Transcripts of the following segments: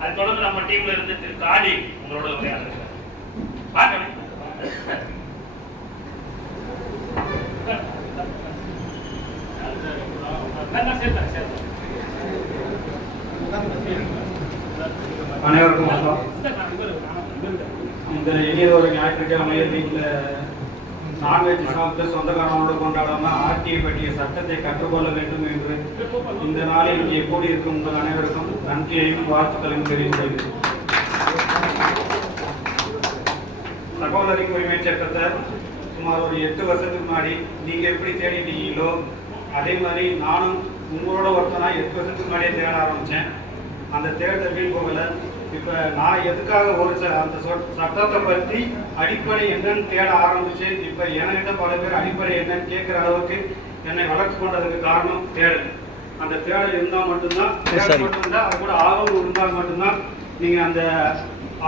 அது தொடர்ந்து நம்ம டீம்ல இருந்து திரு காளி உங்களோட உரையாடுறாங்க. பார்க்கணும். அனைவருக்கும் வணக்கம். இந்த இனியதொரு ஞாயிற்றுக்கிழமை வீட்டில் நான்வெஜ் சாப்பிட்டு சொந்தக்காரனோடு கொண்டாடாம ஆர்டிஐ பற்றிய சட்டத்தை கற்றுக்கொள்ள வேண்டும் என்று இந்த நாளில் இங்கே கூடியிருக்கும் உங்கள் அனைவருக்கும் நன்றியையும் வாழ்த்துக்களையும் தெரிவித்து தகவல் அறிக்கை உரிமை சட்டத்தை சுமார் ஒரு 8 வருஷத்துக்கு முன்னாடி நீங்கள் எப்படி தேடிட்டீங்களோ அதே மாதிரி நானும் உங்களோட ஒருத்தனா 8 வருஷத்துக்கு முன்னாடியே தேட ஆரம்பித்தேன். அந்த தேடுதல் வீண் போகலை. இப்போ நான் எதுக்காக ஒரு அந்த சட்டத்தை பற்றி அடிப்படை என்னன்னு தேட ஆரம்பிச்சு இப்போ என்கிட்ட பல பேர் அடிப்படை என்னன்னு கேட்குற அளவுக்கு என்னை வளர்ச்சி கொண்டதுக்கு காரணம் தேடல். அந்த தேடல் இருந்தால் மட்டும்தான் அது கூட ஆர்வம் இருந்தால் மட்டும்தான் நீங்கள் அந்த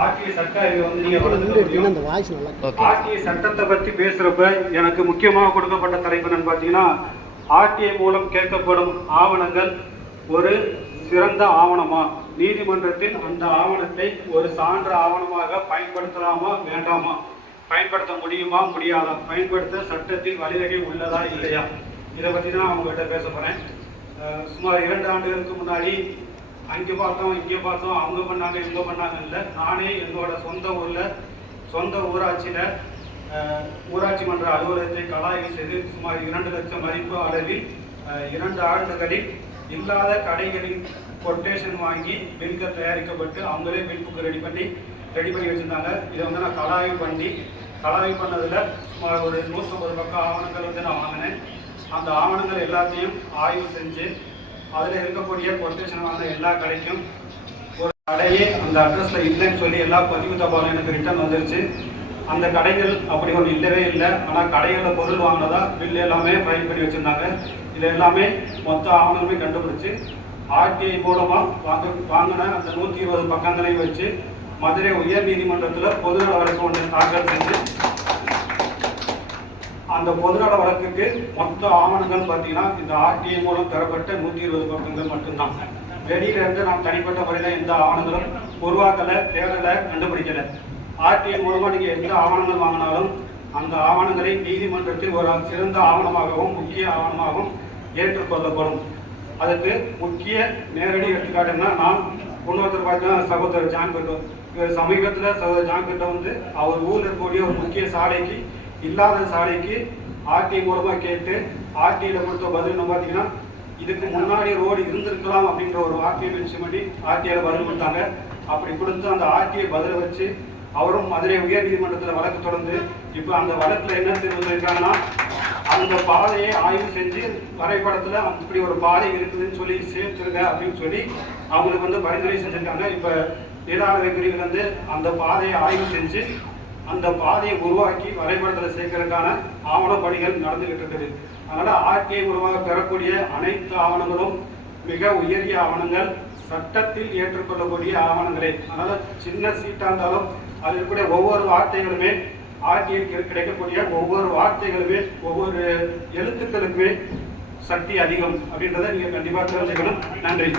ஆர்டிஐ சட்ட அறிவை வந்து நீங்கள் வளர்த்துக்க முடியும். ஆர்டிஐ சட்டத்தை பற்றி பேசுகிறப்ப எனக்கு முக்கியமாக கொடுக்கப்பட்ட தலைப்பு என்னன்னு பார்த்தீங்கன்னா, ஆர்டிஐ மூலம் கேட்கப்படும் ஆவணங்கள் ஒரு சிறந்த ஆவணமா, நீதிமன்றத்தில் அந்த ஆவணத்தை ஒரு சான்று ஆவணமாக பயன்படுத்தலாமா வேண்டாமா, பயன்படுத்த முடியுமா முடியாதா, பயன்படுத்த சட்டத்தில் வழிவகை உள்ளதா இல்லையா, இதை பற்றி தான் அவங்ககிட்ட பேச போகிறேன். சுமார் 2 ஆண்டுகளுக்கு முன்னாடி அங்கே பார்த்தோம் இங்கே பார்த்தோம், அவங்க பண்ணாங்க இவங்க பண்ணாங்க இல்லை, நானே என்னோட சொந்த ஊராட்சியில் ஊராட்சி மன்ற அலுவலகத்தை கலாய்வு செய்து சுமார் 2 லட்சம் மதிப்பு அளவில் 2 ஆண்டுகளில் இல்லாத கடைகளின் கொட்டேஷன் வாங்கி பில்கள் தயாரிக்கப்பட்டு அவங்களே பில் புக்கு ரெடி பண்ணி வச்சுருந்தாங்க. இதை வந்து நான் கலாய்வு பண்ணதில் சுமார் ஒரு 150 பக்கம் ஆவணங்கள் வந்து நான் வாங்கினேன். அந்த ஆவணங்கள் எல்லாத்தையும் ஆய்வு செஞ்சு அதில் இருக்கக்கூடிய கொட்டேஷன் வாங்கின எல்லா கடைக்கும் ஒரு கடையே அந்த அட்ரஸில் இல்லைன்னு சொல்லி எல்லா பதிவு தபாலும் எனக்கு ரிட்டர்ன் வந்துருச்சு. அந்த கடைகள் அப்படி ஒன்று இல்லவே இல்லை. ஆனால் கடைகளில் பொருள் வாங்கினதா பில் எல்லாமே ஃபைல் பண்ணி வச்சுருந்தாங்க. இது எல்லாமே மொத்த ஆவணங்களுமே கண்டுபிடிச்சு ஆர்டிஐ மூலமாக வாங்கின அந்த 120 பக்கங்களையும் வச்சு மதுரை உயர் நீதிமன்றத்தில் பொதுநல வழக்கு ஒன்று தாக்கல் செஞ்சு அந்த பொதுநல வழக்குக்கு மொத்த ஆவணங்கள் பார்த்தீங்கன்னா இந்த ஆர்டிஐ மூலம் பெறப்பட்ட 120 பக்கங்கள் மட்டும்தான். வெளியிலிருந்து நாம் தனிப்பட்ட முறையில் எந்த ஆவணங்களும் உருவாக்கலை, தேடலை, கண்டுபிடிக்கலை. ஆர்டிஐ மூலமாக நீங்கள் எந்த ஆவணங்கள் வாங்கினாலும் அந்த ஆவணங்களை நீதிமன்றத்தில் ஒரு சிறந்த ஆவணமாகவும் முக்கிய ஆவணமாகவும் ஏற்றுக்கொள்ளப்படும். அதுக்கு முக்கிய நேரடி எடுத்துக்காட்டுன்னா, நான் இன்னொருத்தர் பார்த்தீங்கன்னா சகோதரர் ஜான் பெட்டோ. சமீபத்தில் சகோதரர் ஜான் பெட்டோ வந்து அவர் ஊரில் இருக்கக்கூடிய ஒரு முக்கிய சாலைக்கு இல்லாத சாலைக்கு ஆர்டிஐ மூலமாக கேட்டு ஆர்டிஐயில் கொடுத்த பதில் என்ன பார்த்தீங்கன்னா, இதுக்கு முன்னாடி ரோடு இருந்திருக்கலாம் அப்படின்ற ஒரு வார்த்தையை மென்ஷன் பண்ணி ஆர்டிஐயில் பதில் கொடுத்தாங்க. அப்படி கொடுத்து அந்த ஆர்டிஐ பதிலை வச்சு அவரும் மதுரை உயர் நீதிமன்றத்தில் வழக்கு தொடர்ந்து இப்போ அந்த வழக்கில் என்ன தெரிவிச்சிருக்காங்கன்னா, அந்த பாதையை ஆய்வு செஞ்சு வரைபடத்தில் இப்படி ஒரு பாதை இருக்குதுன்னு சொல்லி சேர்த்துருங்க அப்படின்னு சொல்லி அவங்களுக்கு வந்து பரிந்துரை செஞ்சுருக்காங்க. இப்போ நீலாளவை பிரிவில் வந்து அந்த பாதையை ஆய்வு செஞ்சு அந்த பாதையை உருவாக்கி வரைபடத்தில் சேர்க்கறதுக்கான ஆவண பணிகள் நடந்துகிட்டு இருக்குது. அதனால் ஆர்டிஐ மூலமாக பெறக்கூடிய அனைத்து ஆவணங்களும் மிக உயரிய ஆவணங்கள், சட்டத்தில் ஏற்றுக்கொள்ளக்கூடிய ஆவணங்களே. அதனால் சின்ன சீட்டாக இருந்தாலும் அதில் இருக்கக்கூடிய ஒவ்வொரு வார்த்தைகளுமே ஆர்டிஐக்கு கிடைக்கக்கூடிய ஒவ்வொரு வார்த்தைகளுமே ஒவ்வொரு எழுத்துக்களுக்குமே சக்தி அதிகம் அப்படின்றத நீங்கள் கண்டிப்பாக தெரிஞ்சுக்கணும். நன்றி.